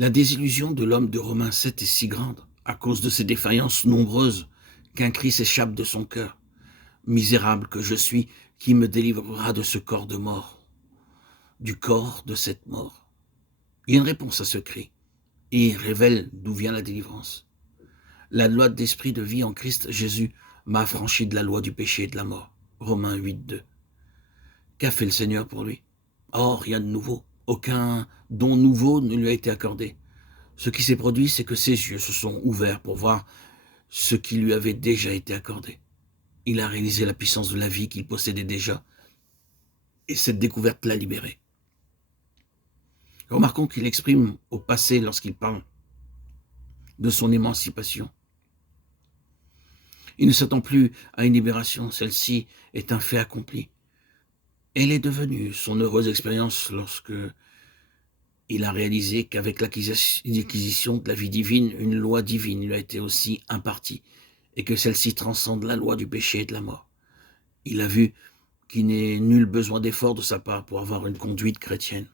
La désillusion de l'homme de Romains 7 est si grande, à cause de ses défaillances nombreuses, qu'un cri s'échappe de son cœur. Misérable que je suis, qui me délivrera de ce corps de mort, du corps de cette mort? Il y a une réponse à ce cri, et il révèle d'où vient la délivrance. La loi d'esprit de vie en Christ Jésus m'a affranchi de la loi du péché et de la mort. Romains 8, 2. Qu'a fait le Seigneur pour lui? Oh, rien de nouveau. Aucun don nouveau ne lui a été accordé. Ce qui s'est produit, c'est que ses yeux se sont ouverts pour voir ce qui lui avait déjà été accordé. Il a réalisé la puissance de la vie qu'il possédait déjà, et cette découverte l'a libéré. Remarquons qu'il exprime au passé lorsqu'il parle de son émancipation. Il ne s'attend plus à une libération, celle-ci est un fait accompli. Elle est devenue son heureuse expérience lorsque il a réalisé qu'avec l'acquisition de la vie divine, une loi divine lui a été aussi impartie, et que celle-ci transcende la loi du péché et de la mort. Il a vu qu'il n'est nul besoin d'effort de sa part pour avoir une conduite chrétienne.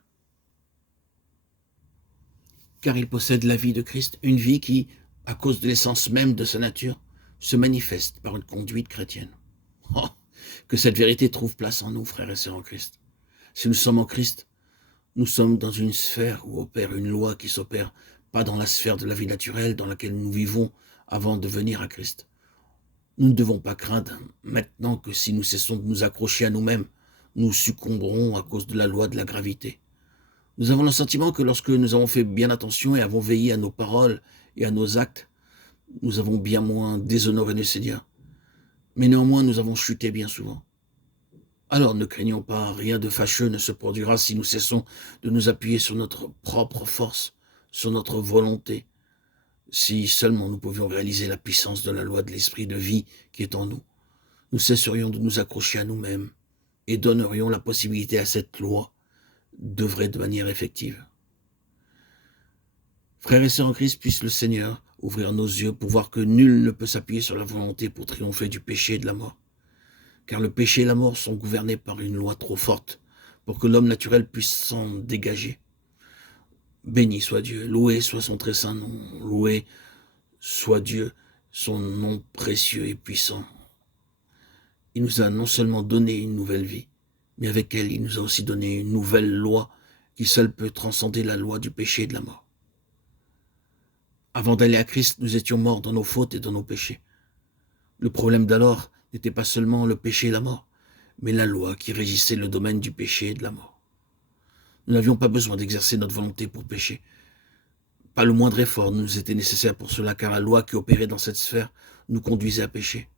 Car il possède la vie de Christ, une vie qui, à cause de l'essence même de sa nature, se manifeste par une conduite chrétienne. Oh, que cette vérité trouve place en nous, frères et sœurs en Christ. Si nous sommes en Christ, nous sommes dans une sphère où opère une loi qui s'opère pas dans la sphère de la vie naturelle dans laquelle nous vivons avant de venir à Christ. Nous ne devons pas craindre maintenant que si nous cessons de nous accrocher à nous-mêmes, nous succomberons à cause de la loi de la gravité. Nous avons le sentiment que lorsque nous avons fait bien attention et avons veillé à nos paroles et à nos actes, nous avons bien moins déshonoré le Seigneur. Mais néanmoins, nous avons chuté bien souvent. Alors ne craignons pas, rien de fâcheux ne se produira si nous cessons de nous appuyer sur notre propre force, sur notre volonté. Si seulement nous pouvions réaliser la puissance de la loi de l'esprit de vie qui est en nous, nous cesserions de nous accrocher à nous-mêmes et donnerions la possibilité à cette loi d'œuvrer de manière effective. Frères et sœurs en Christ, puisse le Seigneur ouvrir nos yeux pour voir que nul ne peut s'appuyer sur la volonté pour triompher du péché et de la mort. Car le péché et la mort sont gouvernés par une loi trop forte pour que l'homme naturel puisse s'en dégager. Béni soit Dieu, loué soit son très saint nom, loué soit Dieu, son nom précieux et puissant. Il nous a non seulement donné une nouvelle vie, mais avec elle, il nous a aussi donné une nouvelle loi qui seule peut transcender la loi du péché et de la mort. Avant d'aller à Christ, nous étions morts dans nos fautes et dans nos péchés. Le problème d'alors n'était pas seulement le péché et la mort, mais la loi qui régissait le domaine du péché et de la mort. Nous n'avions pas besoin d'exercer notre volonté pour pécher. Pas le moindre effort ne nous était nécessaire pour cela, car la loi qui opérait dans cette sphère nous conduisait à pécher.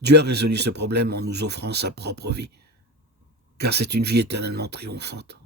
Dieu a résolu ce problème en nous offrant sa propre vie, car c'est une vie éternellement triomphante.